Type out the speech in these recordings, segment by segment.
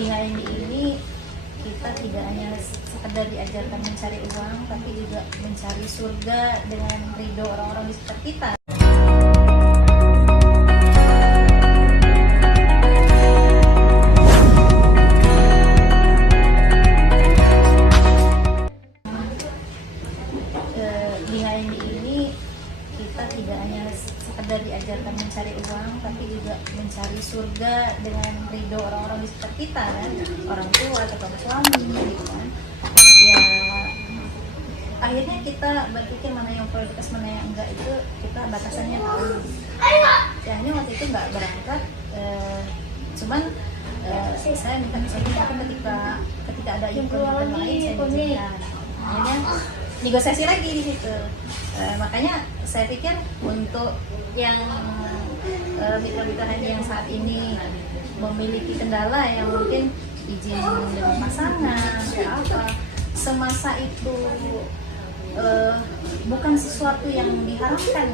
di HMI ini kita tidak hanya sekedar diajarkan mencari uang, tapi juga mencari surga dengan ridho orang-orang di sekitar kita. Di HMI ini kita tidak hanya sekedar diajarkan mencari uang, tapi juga mencari surga dengan ridho orang-orang di sekitar kita, kan, orang tua atau suami, gitu kan. Ya, akhirnya kita berpikir mana yang prioritas, mana yang enggak, itu kita batasannya tahu. Ya, ini waktu itu nggak berangkat, cuman saya minta ketika ada event lain saya izinkan. Akhirnya negosiasi lagi di situ. Makanya saya pikir untuk yang mitra-mitra haji yang saat ini memiliki kendala yang mungkin izin dengan pasangan atau apa, semasa itu bukan sesuatu yang diharapkan.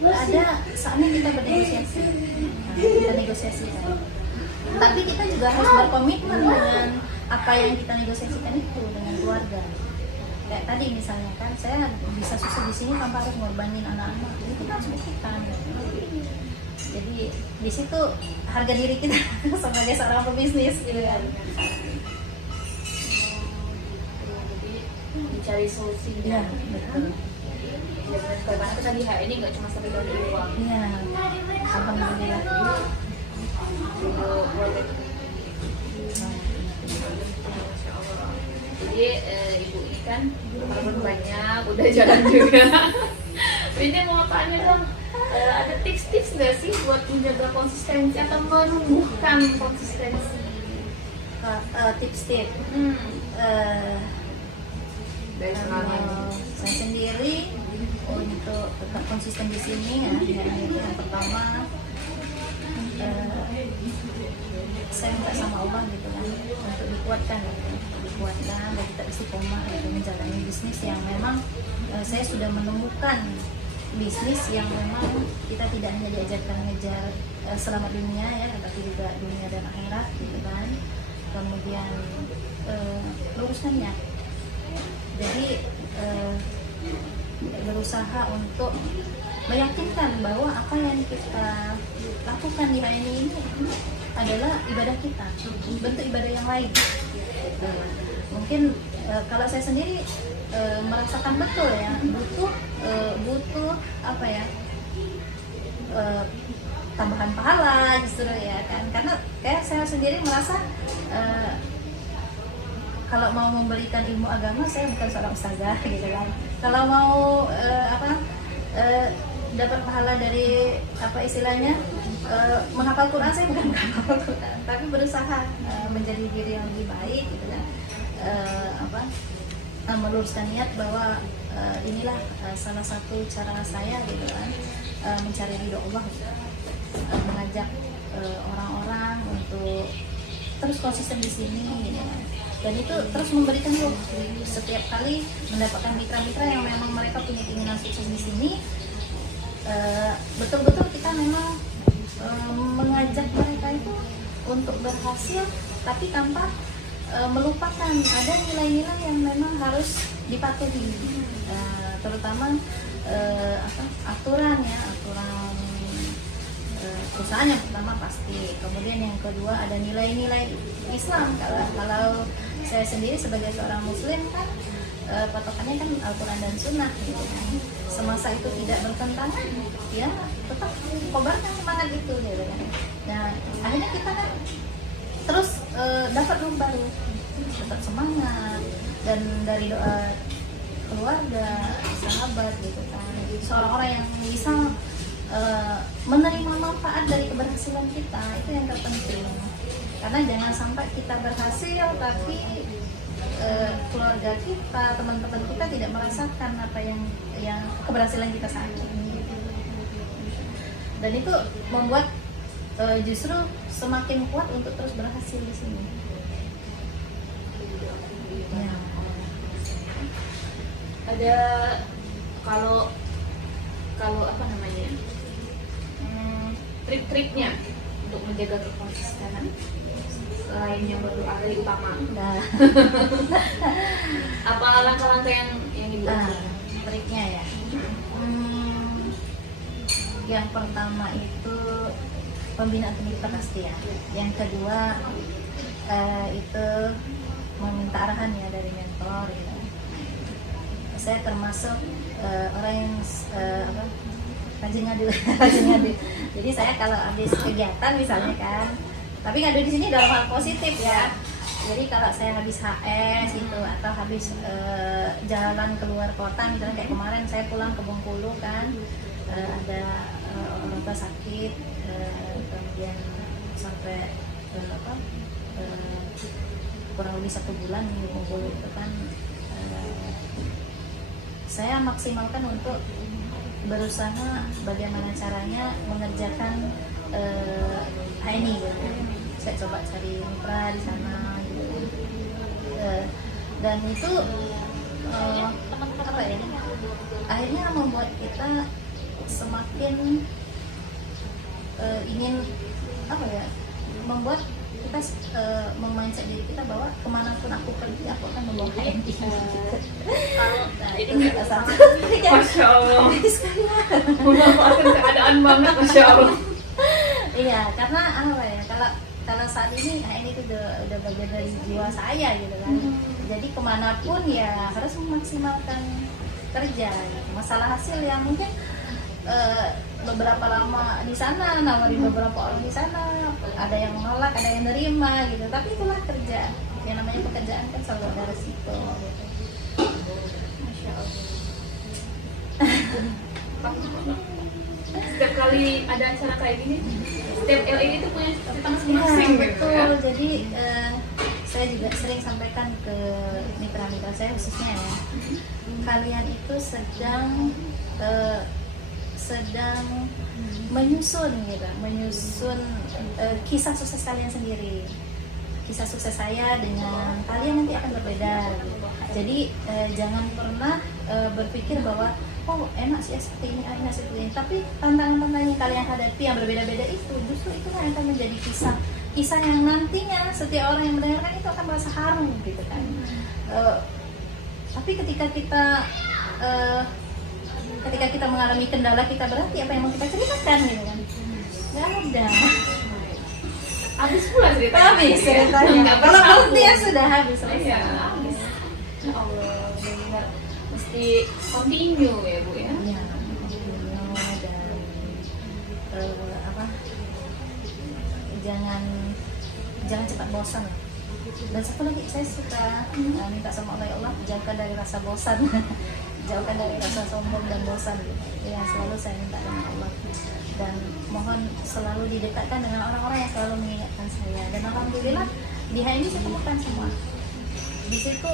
Ada saatnya kita bernegosiasi, kita negosiasikan. Tapi kita juga harus berkomitmen dengan apa yang kita negosiasikan itu dengan keluarga. Kayak tadi misalnya kan, saya bisa susu di sini tanpa harus ngorbanin anak-anak, jadi kita harus buktikan. Jadi di situ harga diri kita sebagai seorang pebisnis, gitu kan. Jadi dicari solusi. Iya, betul. Karena tadi ini nggak cuma sampai dari uang. Iya, alhamdulillah. Jadi ibu ini kan walaupun banyak udah jalan juga. Ini mau tanya dong, ada tips-tips nggak sih buat menjaga konsistensi atau menumbuhkan konsistensi? Tips-tips. Dari Kalau saya sendiri untuk tetap konsisten di sini, ya, yang pertama saya minta sama Allah gitu kan, untuk dikuatkan dan kita istiqomah gitu, menjalani bisnis yang memang saya sudah menemukan bisnis yang memang kita tidak hanya diajarkan ngejar selamat dunia ya, tetapi juga dunia dan akhirat gitu kan. Kemudian luruskan niat. Jadi berusaha untuk meyakinkan bahwa apa yang kita lakukan di HMI ini adalah ibadah kita, bentuk ibadah yang lain. Mungkin kalau saya sendiri merasakan betul ya, butuh apa ya, tambahan pahala justru ya kan, karena kayak saya sendiri merasa kalau mau memberikan ilmu agama, saya bukan seorang ustazah gitu kan. Kalau mau dapat pahala dari apa istilahnya, menghafal Quran, saya bukan menghafal Quran, tapi berusaha menjadi diri yang lebih baik gitu kan. Meluruskan niat bahwa inilah salah satu cara saya gitu kan, mencari ridho Allah, mengajak orang-orang untuk terus konsisten di sini gitu kan. Dan itu terus memberikan hope. Setiap kali mendapatkan mitra-mitra yang memang mereka punya keinginan sukses di sini, betul-betul kita memang mengajak mereka itu untuk berhasil, tapi tanpa melupakan ada nilai-nilai yang memang harus dipatuhi, terutama aturan perusahaan yang pertama pasti, kemudian yang kedua ada nilai-nilai Islam. Kalau saya sendiri sebagai seorang muslim kan, patokannya kan Al-Quran dan Sunnah gitu kan. Semasa itu tidak bertentangan, ya tetap kobarkan semangat itu gitu kan. Nah akhirnya kita kan terus dapat room baru, dapat semangat, dan dari doa keluarga, sahabat gitu kan, seorang orang yang bisa menerima manfaat dari keberhasilan kita, itu yang terpenting. Karena jangan sampai kita berhasil tapi keluarga kita, teman-teman kita tidak merasakan apa yang keberhasilan kita saat ini. Dan itu membuat justru semakin kuat untuk terus berhasil di sini. Ya. Ada kalau apa namanya, trik-triknya untuk menjaga kekonsistenan? lainnya berdoa dari utama. Nah, Apa langkah-langkah yang ibu ambil? triknya ya. Yang pertama itu pembinaan pemirsa pasti ya. Yang kedua itu meminta arahan ya dari mentor gitu. Saya termasuk orang yang rajin ngadu. Rajin ngadu. Jadi saya kalau habis kegiatan misalnya kan, tapi ngadu di sini dalam hal positif ya. Jadi kalau saya habis HS gitu atau habis jalan keluar kota misalnya kayak kemarin saya pulang ke Bengkulu kan, ada orang tua sakit, kemudian sampai kurang lebih 1 bulan di Bengkulu itu kan, saya maksimalkan untuk berusaha bagaimana caranya mengerjakan HNI gitu. Saya coba cari mitra di sana gitu. Dan itu apa ya, akhirnya membuat kita semakin ingin apa ya, membuat kita memindset diri kita bahwa kemanapun aku pergi aku akan membawa HNI. Nah, itu salah satu Masya Allah. Memanfaatkan keadaan banget, Masya Allah. Iya, karena apa ya, kalau saat ini HNI itu udah bagian dari jiwa saya gitu kan. Jadi kemanapun ya harus memaksimalkan kerja. Masalah hasil ya mungkin beberapa lama di sana, nawarin beberapa orang di sana, ada yang menolak, ada yang nerima gitu. Tapi itulah kerja. Yang namanya pekerjaan kan selalu ada resiko. Gitu. Masya Allah. Setiap kali ada acara kayak gini, setiap LA itu punya cerita masing-masing gitu betul. ya. Jadi saya juga sering sampaikan ke mitra-mitra saya khususnya ya, kalian itu sedang menyusun gitu, kisah sukses kalian sendiri. Kisah sukses saya dengan kalian nanti akan berbeda gitu. Jadi jangan pernah berpikir bahwa oh enak sih ya seperti ini, enak seperti ini. Tapi tantangan-tantangan yang kalian hadapi yang berbeda-beda itu justru itu yang akan menjadi kisah yang nantinya setiap orang yang mendengarkan itu akan merasa haru gitu kan. Tapi ketika kita mengalami kendala, kita berarti apa yang mau kita ceritakan gitu kan? Nggak ada. Habis pula ceritanya. Habis ceritanya. Kalau bukti ya sudah habis selesai. Iya, habis. Ya Allah, benar. Mesti continue ya Bu ya. Iya, dan jangan cepat bosan. Dan satu lagi saya suka minta sama Allah, ya Allah jauhkan dari rasa bosan. Jauhkan dari rasa sombong dan bosan gitu. Ya selalu saya minta dengan Allah, dan mohon selalu didekatkan dengan orang-orang yang selalu mengingatkan saya. Dan alhamdulillah di HNI saya temukan semua. Di situ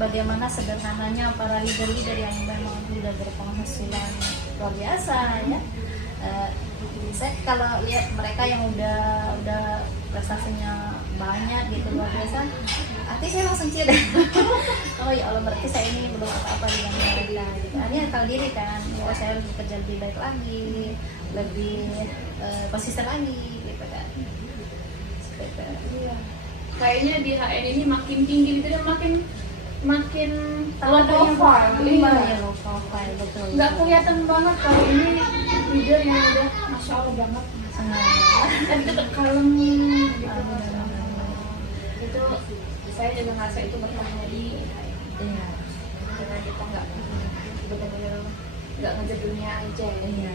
bagaimana sederhananya para leader-leader yang memang sudah berpenghasilan luar biasa ya. Saya kalau lihat mereka yang udah prestasinya banyak gitu luar biasa, hati saya langsung ciut. Oh ya Allah, berarti saya ini belum apa-apa dengan mereka gitu. Akhirnya tahu diri kan, oh saya harus bekerja lebih baik lagi, lebih konsisten lagi gitu kan. Iya. Kayaknya di HN ini makin tinggi gitu dan makin low profile. Iya, low profile betul. Nggak kelihatan banget kalau ini leader yang udah Masya Allah banget. Tapi tetap kalem gitu. Itu saya juga ngerasa itu berkahnya di Iya. karena kita nggak benar-benar nggak ngejar dunia aja ya. Iya.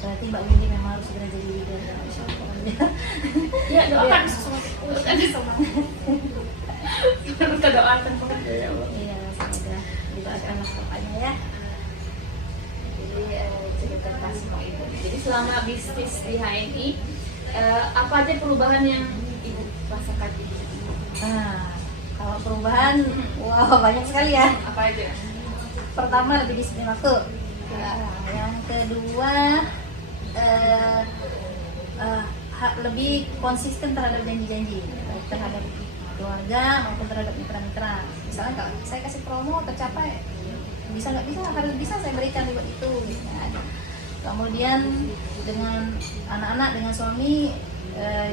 Berarti Mbak Windy memang harus segera jadi leader. Iya, doakan Semangat. kita doakan banget ya Allah. Iya, semoga didoakanlah pokoknya ya. Jadi cerita tentang semua itu. Jadi selama bisnis di HNI, apa aja perubahan yang Ibu rasakan? Kalau perubahan, wow banyak sekali ya. Apa aja? Pertama lebih disiplin waktu. Yang kedua lebih konsisten terhadap janji-janji, baik terhadap keluarga maupun terhadap mitra-mitra. Misalnya kalau saya kasih promo tercapai, bisa nggak bisa, harus bisa saya berikan buat itu gitu kan. Kemudian dengan anak-anak, dengan suami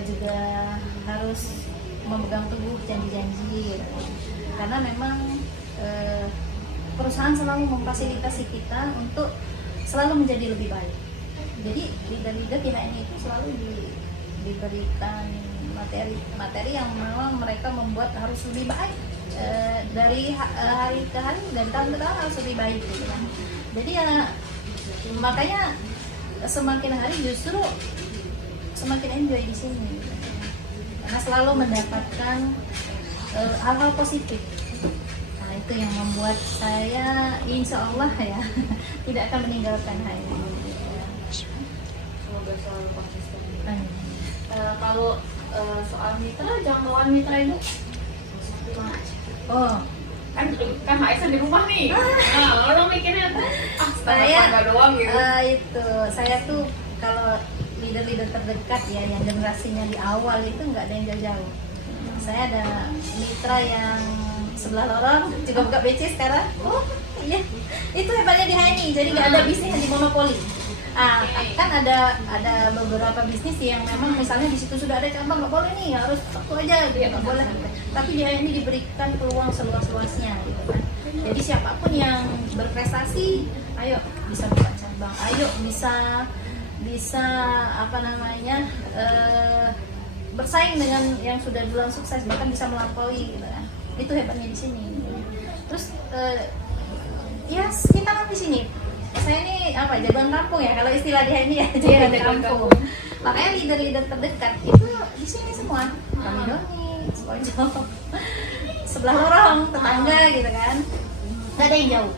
juga harus memegang teguh janji-janji gitu. Karena memang perusahaan selalu memfasilitasi kita untuk selalu menjadi lebih baik. Jadi leader-leader di HNI itu selalu diberikan materi yang memang mereka membuat harus lebih baik dari hari ke hari, dari tahun ke tahun harus lebih baik gitu kan. Jadi ya makanya semakin hari justru semakin enjoy di sini gitu. Karena selalu mendapatkan hal-hal positif. Nah itu yang membuat saya insya Allah ya tidak akan meninggalkan HNI. Semoga selalu konsisten. Kalau soal mitra, jangkauan mitra itu gimana? Oh, kan HSN di rumah nih. Nah, orang mikirnya saya doang gitu. Itu saya tuh kalau leader-leader terdekat ya yang generasinya di awal itu nggak ada yang jauh-jauh. Saya ada mitra yang sebelah lorong juga buka BC sekarang. Oh iya, itu hebatnya di HNI. Jadi nggak ada bisnis yang dimonopoli. Kan ada beberapa bisnis yang memang misalnya di situ sudah ada cabang, nggak boleh nih, harus satu aja dia nggak boleh. Tapi di HNI diberikan peluang seluas-luasnya gitu kan. Jadi siapapun yang berprestasi, ayo bisa buka cabang, ayo bisa apa namanya bersaing dengan yang sudah duluan sukses, bahkan bisa melampaui gitu kan. Itu hebatnya di sini. Terus ya kita kan di sini. Saya ini apa, jagoan kampung ya kalau istilah di HNI ya, jagoan kampung. Makanya leader-leader terdekat itu di sini semua. Kami Doni, Pojok, sebelah lorong, tetangga gitu kan. Nggak ada yang jauh.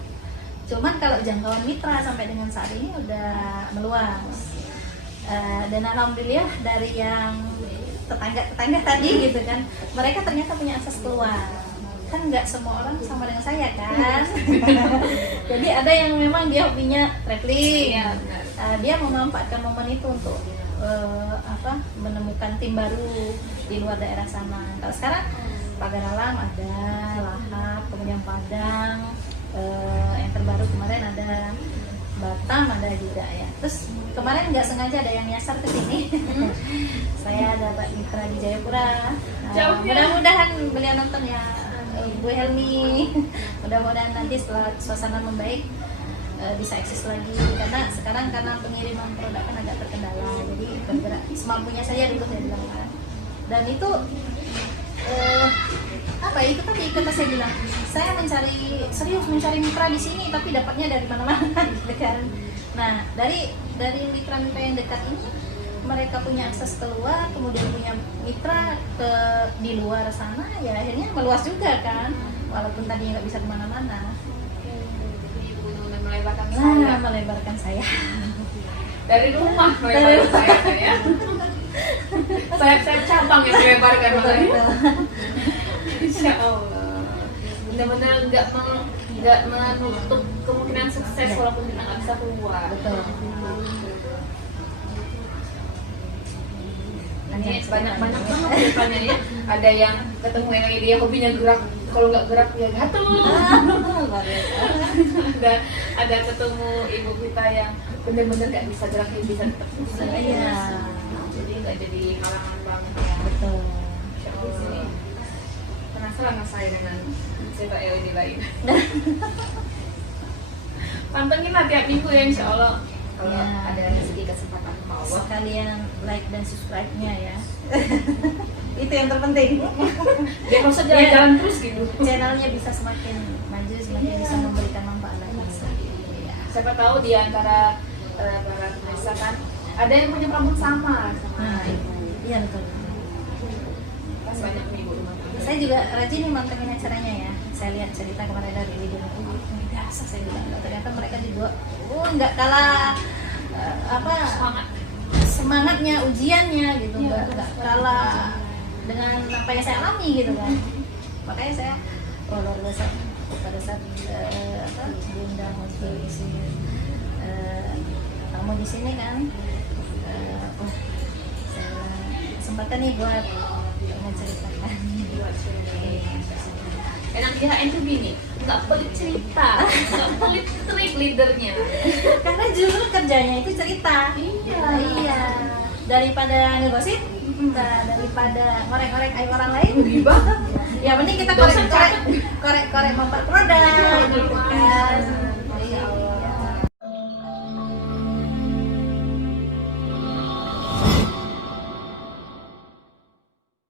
Cuman kalau jangkauan mitra sampai dengan saat ini udah meluas. Dan alhamdulillah dari yang tetangga tadi gitu kan, mereka ternyata punya akses keluar. Kan nggak semua orang sama dengan saya kan. Jadi ada yang memang dia hobinya traveling, dia memanfaatkan momen itu untuk menemukan tim baru di luar daerah sana. Kalau sekarang Pagar Alam ada, Lahap, kemudian Padang, yang terbaru kemarin ada Batam ada juga ya. Terus kemarin nggak sengaja ada yang nyasar ke sini. Saya dapat mitra di Jayapura. Mudah-mudahan beliau nonton ya. Bu Helmi, mudah-mudahan nanti setelah suasana membaik bisa eksis lagi, karena sekarang karena pengiriman produk kan agak terkendala, jadi bergerak semampunya saya dulu saya bilang kan. Dan itu itu tadi kata saya bilang, saya serius mencari mitra di sini tapi dapatnya dari mana-mana gitu kan. Nah dari mitra-mitra yang dekat ini mereka punya akses keluar, kemudian punya mitra di luar sana, ya akhirnya meluas juga kan, walaupun tadi nggak bisa kemana-mana. Melebarkan saya dari rumah, melebarkan saya ya. Saya cabang yang melebarkan makanya. Insya Allah. Benar-benar nggak menutup kemungkinan sukses walaupun kita nggak bisa keluar. Betul. Ini banyak banget depannya ya. Ada yang ketemu yang dia hobinya gerak, kalau nggak gerak ya gatel. ada ketemu ibu kita yang benar-benar nggak bisa gerak, dia bisa tetap sukses. Iya. Jadi nggak jadi halangan banget ya. Betul. Insya Allah. Penasaran saya dengan cerita LED lain. Pantengin lah tiap minggu ya insya Allah. Kalau ada rezeki kesempatan Allah. Sekalian like dan subscribe-nya ya. Itu yang terpenting. Dia harus jalan-jalan terus gitu. Channelnya bisa semakin maju, semakin bisa memberikan manfaat lagi. Ya. Siapa tahu di antara para pemirsa kan ada yang punya rambut sama ibu. Iya betul. Pas banyak ibu. Saya juga rajin nih mantengin acaranya ya. Saya lihat cerita kemarin dari video itu biasa, saya bilang ternyata mereka juga nggak kalah semangatnya, ujiannya gitu, nggak kalah dengan apa yang saya alami gitu kan. Makanya saya luar biasa pada saat diundang untuk isi tamu di sini kan, saya kesempatan nih buat menceritakan. Enak di HN tuh gini, nggak pelit cerita, nggak pelit trik leadernya. Karena justru kerjanya itu cerita. Iya. Daripada ngegosip, daripada ngorek-ngorek aib orang lain. Gibah. Ya mending kita korek-korek memper produk gitu